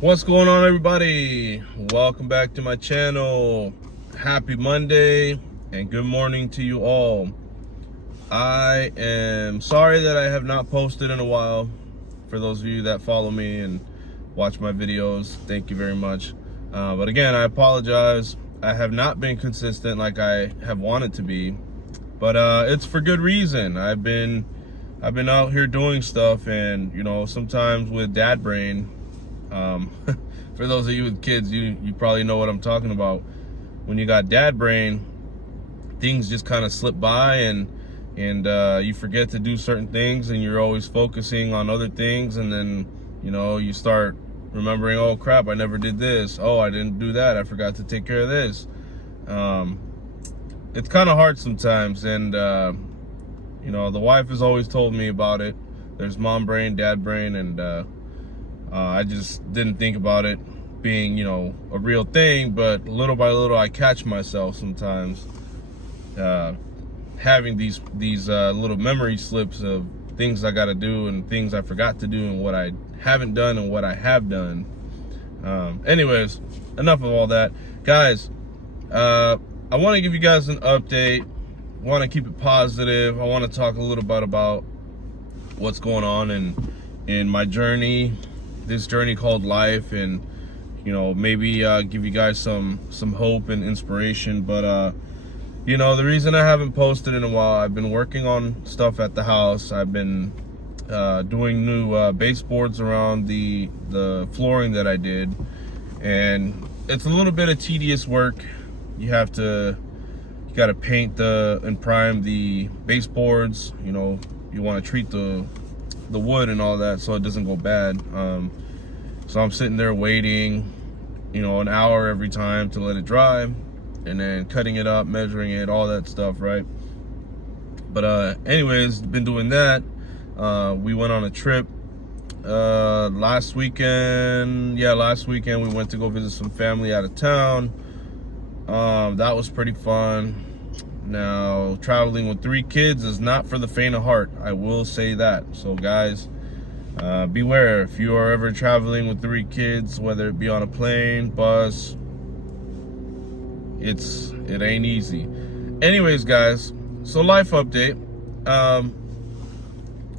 What's going on, everybody? Welcome back to my channel. Happy Monday and good morning to you all. I am sorry that I have not posted in a while. For those of you that follow me and watch my videos, thank you very much. But again, I apologize. I have not been consistent like I have wanted to be, but it's for good reason. I've been out here doing stuff, and sometimes with dad brain, for those of you with kids, you probably know what I'm talking about. When you got dad brain, things just kind of slip by, and you forget to do certain things, and you're always focusing on other things, and then you start remembering, oh crap, I never did this, oh I didn't do that, I forgot to take care of this. It's kind of hard sometimes, and the wife has always told me about it. There's mom brain, dad brain, and I just didn't think about it being, a real thing, but little by little I catch myself sometimes having these little memory slips of things I gotta do and things I forgot to do and what I haven't done and what I have done. Anyways, enough of all that. Guys, I want to give you guys an update. I want to keep it positive. I want to talk a little bit about what's going on in my journey, this journey called life, and maybe give you guys some hope and inspiration. But the reason I haven't posted in a while, I've been working on stuff at the house. I've been doing new baseboards around the flooring that I did, and it's a little bit of tedious work. You got to paint and prime the baseboards. You want to treat the wood and all that so it doesn't go bad. So I'm sitting there waiting an hour every time to let it dry, and then cutting it up, measuring it, all that stuff, right? But anyways, been doing that. We went on a trip last weekend. Last weekend we went to go visit some family out of town. That was pretty fun. Now, traveling with 3 kids is not for the faint of heart, I will say that. So guys, beware. If you are ever traveling with 3 kids, whether it be on a plane, bus, it ain't easy. Anyways, guys, so life update.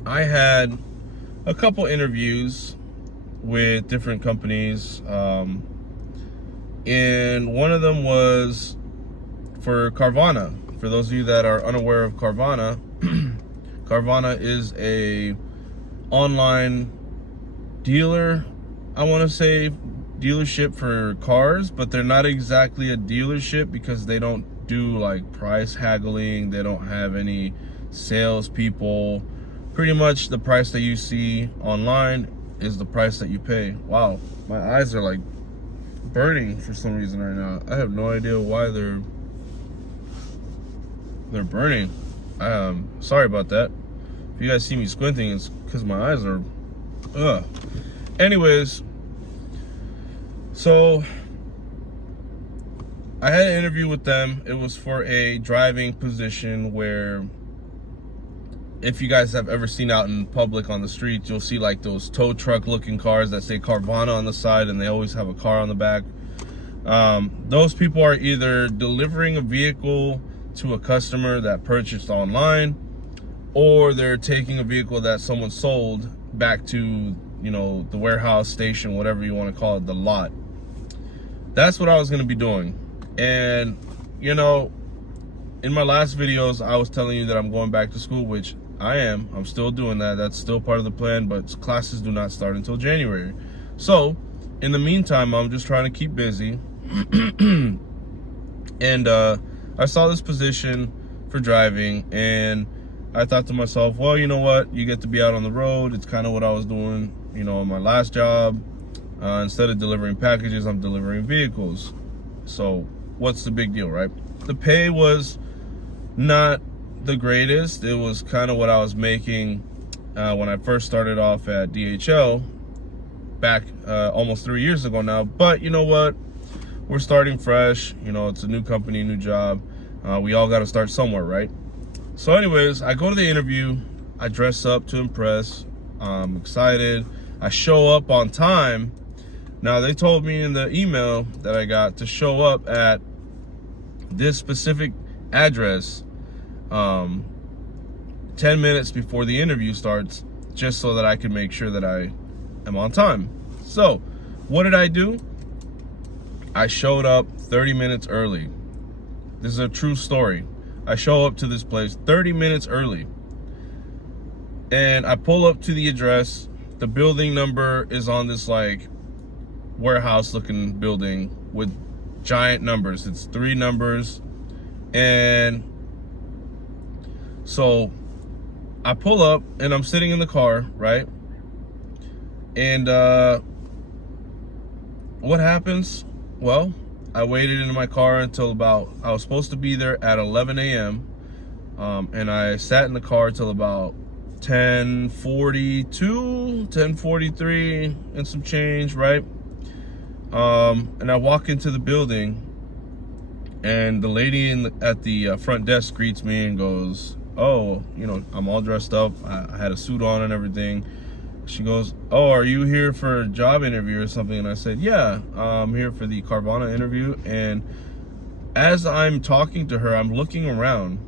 I had a couple interviews with different companies, and one of them was for Carvana. For those of you that are unaware of Carvana, Carvana is a online dealer, I want to say dealership for cars, but they're not exactly a dealership because they don't do like price haggling. They don't have any sales people. Pretty much the price that you see online is the price that you pay. Wow, my eyes are like burning for some reason right now. I have no idea why they're burning. Sorry about that. If you guys see me squinting, it's because my eyes are anyways, so I had an interview with them. It was for a driving position where, if you guys have ever seen out in public on the streets, you'll see like those tow truck looking cars that say Carvana on the side, and they always have a car on the back. Those people are either delivering a vehicle to a customer that purchased online, or they're taking a vehicle that someone sold back to the warehouse, station, whatever you want to call it, the lot. That's what I was going to be doing. And in my last videos I was telling you that I'm going back to school, which I'm still doing that. That's still part of the plan, but classes do not start until January. So in the meantime, I'm just trying to keep busy. And I saw this position for driving, and I thought to myself, well, you know what? You get to be out on the road. It's kind of what I was doing, in my last job. Instead of delivering packages, I'm delivering vehicles. So what's the big deal, right? The pay was not the greatest. It was kind of what I was making when I first started off at DHL back almost 3 years ago now. But you know what? We're starting fresh. It's a new company, new job. We all got to start somewhere, right? So anyways, I go to the interview. I dress up to impress. I'm excited. I show up on time. Now, they told me in the email that I got to show up at this specific address 10 minutes before the interview starts, just so that I can make sure that I am on time. So, what did I do? I showed up 30 minutes early. This is a true story. I show up to this place 30 minutes early. And I pull up to the address. The building number is on this like warehouse looking building with giant numbers. It's 3 numbers. And so I pull up and I'm sitting in the car, right? And what happens? Well, I waited in my car until I was supposed to be there at 11 a.m. And I sat in the car till about 10:42, 10:43 and some change, right? And I walk into the building, and the lady at the front desk greets me and goes, "Oh, I'm all dressed up. I had a suit on and everything." She goes, "Oh, are you here for a job interview or something?" And I said, "Yeah, I'm here for the Carvana interview." And as I'm talking to her, I'm looking around,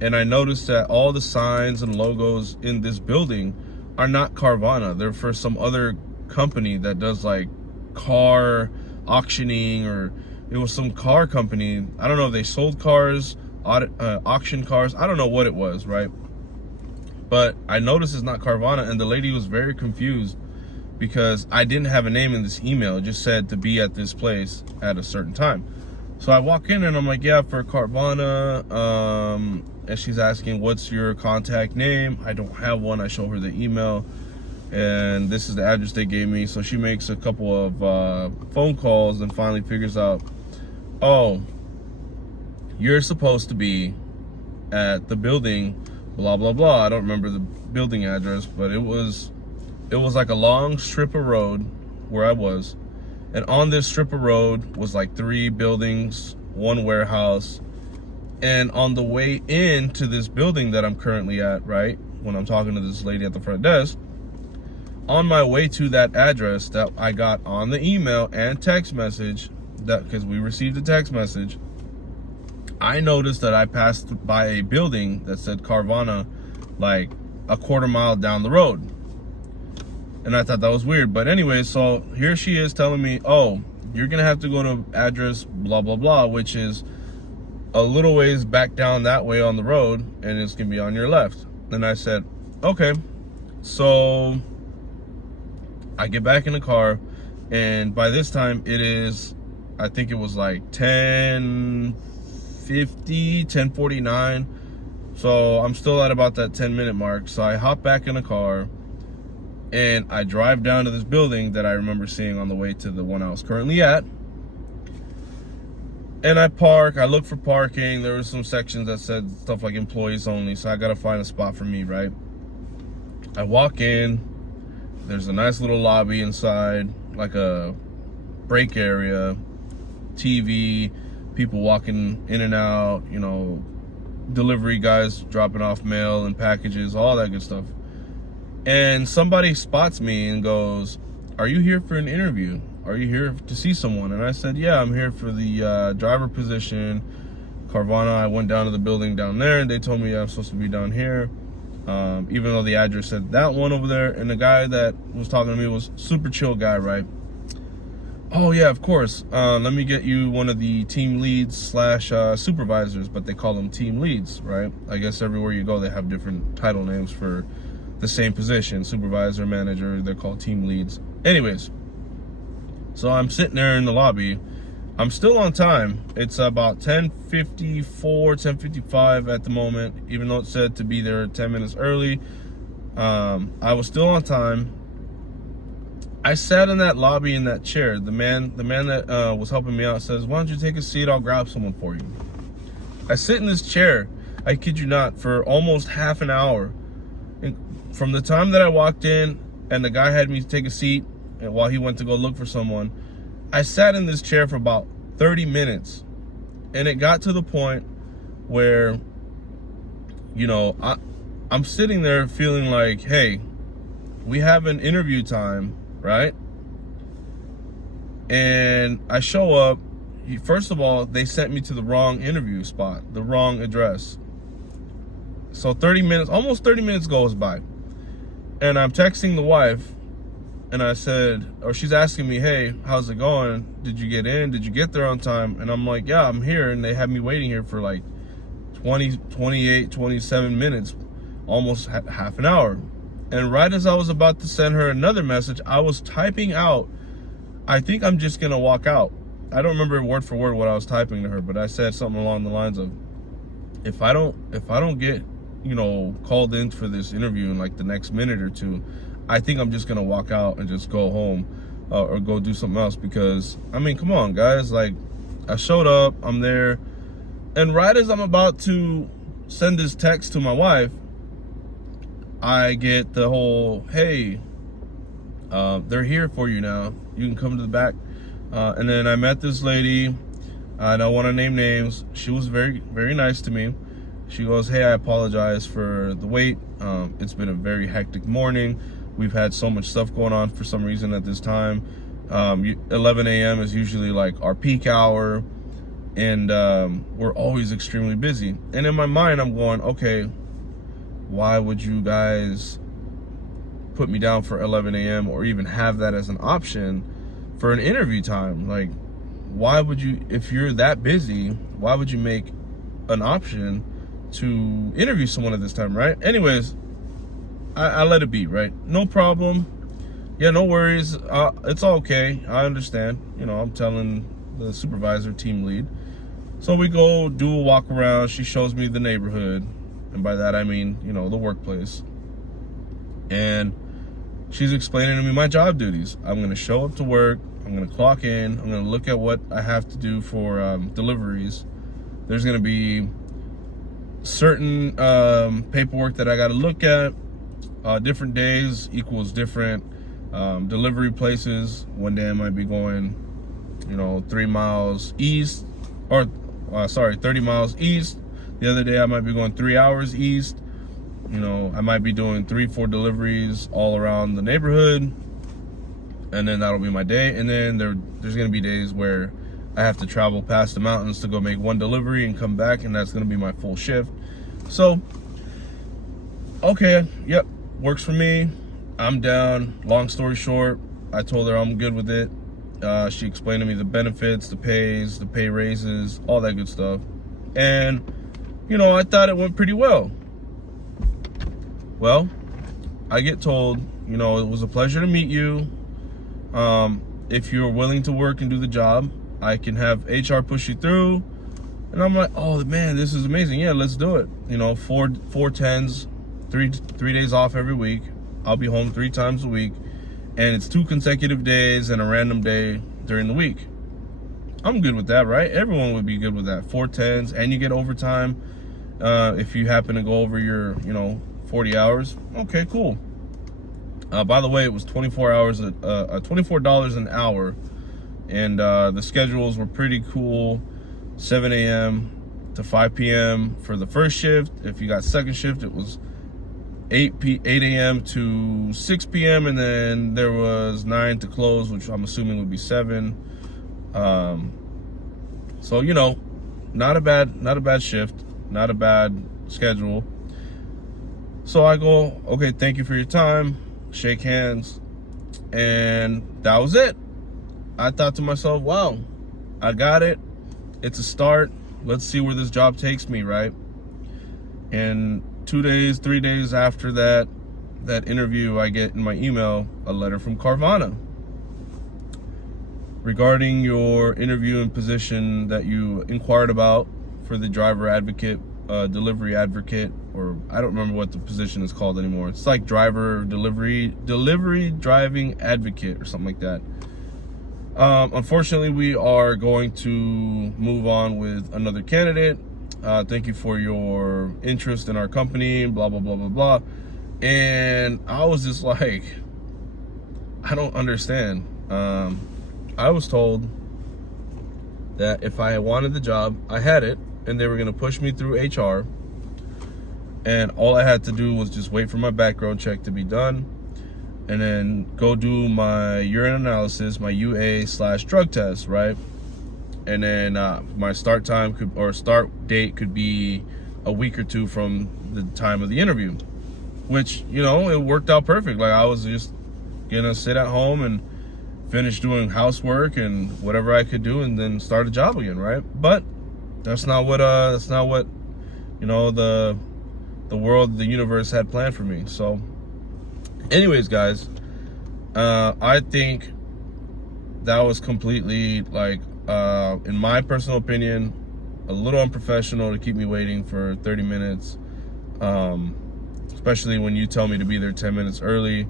and I noticed that all the signs and logos in this building are not Carvana. They're for some other company that does like car auctioning, or it was some car company. I don't know if they sold cars, auction cars. I don't know what it was, right? But I noticed it's not Carvana, and the lady was very confused because I didn't have a name in this email. It just said to be at this place at a certain time. So I walk in and I'm like, "Yeah, for Carvana." And she's asking, "What's your contact name?" I don't have one. I show her the email, and this is the address they gave me. So she makes a couple of phone calls and finally figures out, "Oh, you're supposed to be at the building blah blah blah." I don't remember the building address, but it was like a long strip of road where I was, and on this strip of road was like 3 buildings, 1 warehouse. And on the way into this building that I'm currently at, right, when I'm talking to this lady at the front desk, on my way to that address that I got on the email and text message, that because we received a text message, I noticed that I passed by a building that said Carvana like a quarter mile down the road. And I thought that was weird. But anyway, so here she is telling me, "Oh, you're going to have to go to address blah, blah, blah," which is a little ways back down that way on the road, and it's going to be on your left. And I said, "Okay." So I get back in the car, and by this time it is, I think it was like 10:50, 10:49. So I'm still at about that 10-minute mark. So I hop back in the car and I drive down to this building that I remember seeing on the way to the one I was currently at. And I park. I look for parking. There were some sections that said stuff like employees only, so I gotta find a spot for me, right? I walk in. There's a nice little lobby inside, like a break area, TV, people walking in and out, delivery guys dropping off mail and packages, all that good stuff. And somebody spots me and goes, "Are you here for an interview? Are you here to see someone?" And I said, "Yeah, I'm here for the driver position, Carvana." I went down to the building down there, and they told me I'm supposed to be down here, even though the address said that one over there. And the guy that was talking to me was super chill guy, right? "Oh yeah, of course. Let me get you one of the team leads slash supervisors," but they call them team leads, right? I guess everywhere you go, they have different title names for the same position: supervisor, manager. They're called team leads. Anyways, so I'm sitting there in the lobby. I'm still on time. It's about 10:54, 10:55 at the moment, even though it said to be there 10 minutes early. I was still on time. I sat in that lobby in that chair. The man that was helping me out says, "Why don't you take a seat? I'll grab someone for you." I sit in this chair, I kid you not, for almost half an hour. And from the time that I walked in and the guy had me take a seat while he went to go look for someone, I sat in this chair for about 30 minutes. And it got to the point where, I'm sitting there feeling like, hey, we have an interview time, right? And I show up. First of all, they sent me to the wrong interview spot, the wrong address. So 30 minutes, almost 30 minutes goes by. And I'm texting the wife, and I said, or she's asking me, hey, how's it going? Did you get in? Did you get there on time? And I'm like, yeah, I'm here. And they had me waiting here for like 20, 28, 27 minutes, almost half an hour. And right as I was about to send her another message, I was typing out, I think I'm just gonna walk out. I don't remember word for word what I was typing to her, but I said something along the lines of, if I don't get, you know, called in for this interview in like the next minute or two, I think I'm just gonna walk out and just go home or go do something else. Because I mean, come on, guys, like I showed up, I'm there, and right as I'm about to send this text to my wife, I get the whole, hey, they're here for you now. You can come to the back. And then I met this lady. I don't want to name names. She was very, very nice to me. She goes, hey, I apologize for the wait. It's been a very hectic morning. We've had so much stuff going on for some reason at this time. 11 a.m. is usually like our peak hour. And we're always extremely busy. And in my mind, I'm going, okay, why would you guys put me down for 11 a.m. or even have that as an option for an interview time? Like, why would you, if you're that busy, why would you make an option to interview someone at this time, right? Anyways, I let it be, right? No problem. Yeah, no worries. It's all okay. I understand. You know, I'm telling the supervisor, team lead. So we go do a walk around. She shows me the neighborhood. And by that, I mean, you know, the workplace. And she's explaining to me my job duties. I'm going to show up to work. I'm going to clock in. I'm going to look at what I have to do for deliveries. There's going to be certain paperwork that I got to look at. Different days equals different delivery places. One day I might be going, you know, 3 miles east, or 30 miles east. The other day I might be going 3 hours east. You know, I might be doing 3-4 deliveries all around the neighborhood, and then that'll be my day. And then there's gonna be days where I have to travel past the mountains to go make one delivery and come back, and that's gonna be my full shift. So, okay, yep, works for me. I'm down. Long story short, I told her I'm good with it. She explained to me the benefits, the pays, the pay raises, all that good stuff. And, you know, I thought it went pretty well. Well, I get told, you know, it was a pleasure to meet you. If you're willing to work and do the job, I can have HR push you through. And I'm like, oh man, this is amazing. Yeah, let's do it. You know, four tens, three days off every week. I'll be home 3 times a week, and it's 2 consecutive days and a random day during the week. I'm good with that, right? Everyone would be good with that. 4 tens, and you get overtime if you happen to go over your, you know, 40 hours. Okay, cool. By the way, it was 24 hours at $24 an hour, and the schedules were pretty cool. 7 a.m. to 5 p.m. for the first shift. If you got second shift, it was 8 a.m. to 6 p.m. and then there was 9 to close, which I'm assuming would be 7. So, you know, not a bad shift, not a bad schedule. So I go, okay, thank you for your time, shake hands, and that was it. I thought to myself, wow, I got it. It's a start. Let's see where this job takes me, right? And 2 days, 3 days after that interview, I get in my email a letter from Carvana regarding your interview and position that you inquired about for the driver advocate, delivery advocate, or I don't remember what the position is called anymore. It's like driver delivery driving advocate or something like that. Unfortunately, we are going to move on with another candidate. Thank you for your interest in our company, blah, blah, blah, blah, blah. And I was just like, I don't understand. I was told that if I wanted the job, I had it, and they were going to push me through HR. And all I had to do was just wait for my background check to be done. and then go do my urine analysis, my UA/drug test, right? And then my start date could be a week or two from the time of the interview, which, you know, it worked out perfect. Like, I was just gonna sit at home and finish doing housework and whatever I could do, and then start a job again, right? But that's not what you know, the world, the universe had planned for me. So anyways, guys, I think that was completely, like, in my personal opinion, a little unprofessional to keep me waiting for 30 minutes, especially when you tell me to be there 10 minutes early,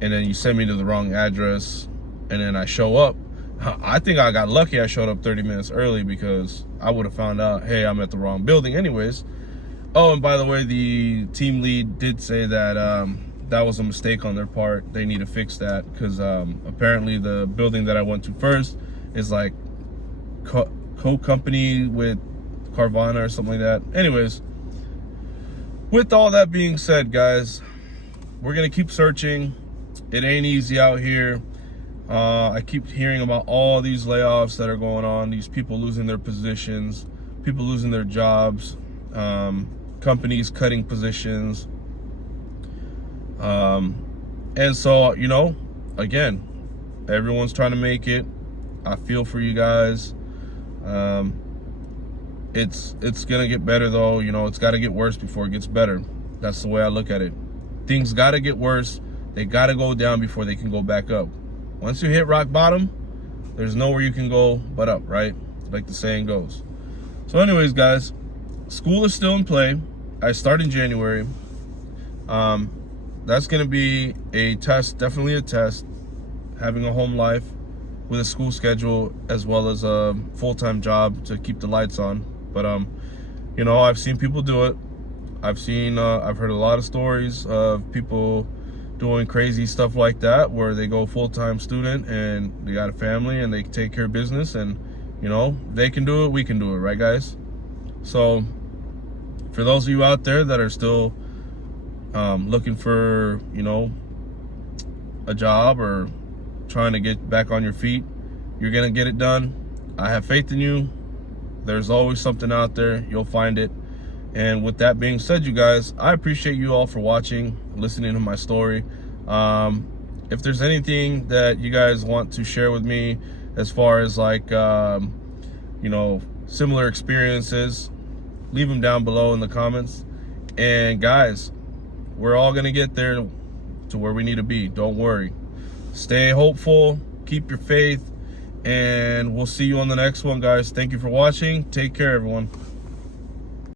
and then you send me to the wrong address, and then I show up. I think I got lucky I showed up 30 minutes early, because I would have found out, hey, I'm at the wrong building anyways. Oh, and by the way, the team lead did say that that was a mistake on their part. They need to fix that, because apparently the building that I went to first is like co-company with Carvana or something like that. Anyways, with all that being said, guys, we're gonna keep searching. It ain't easy out here. I keep hearing about all these layoffs that are going on, these people losing their positions, people losing their jobs, companies cutting positions. And so, you know, again, everyone's trying to make it. I feel for you guys. It's gonna get better, though. You know, it's got to get worse before it gets better. That's the way I look at it. Things got to get worse. They got to go down before they can go back up. Once you hit rock bottom, there's nowhere you can go but up, right? Like the saying goes. So anyways, guys, school is still in play. I start in January. That's going to be a test, definitely a test, having a home life with a school schedule as well as a full-time job to keep the lights on. But, you know, I've seen people do it. I've heard a lot of stories of people doing crazy stuff like that, where they go full-time student and they got a family and they take care of business, and, you know, they can do it, we can do it, right, guys? So for those of you out there that are still looking for, you know, a job or trying to get back on your feet, you're gonna get it done. I have faith in you. There's always something out there. You'll find it. And with that being said, you guys, I appreciate you all for watching, listening to my story. If there's anything that you guys want to share with me as far as, like, you know, similar experiences, leave them down below in the comments. And guys, we're all gonna get there to where we need to be. Don't worry. Stay hopeful, keep your faith, and we'll see you on the next one, guys. Thank you for watching. Take care, everyone.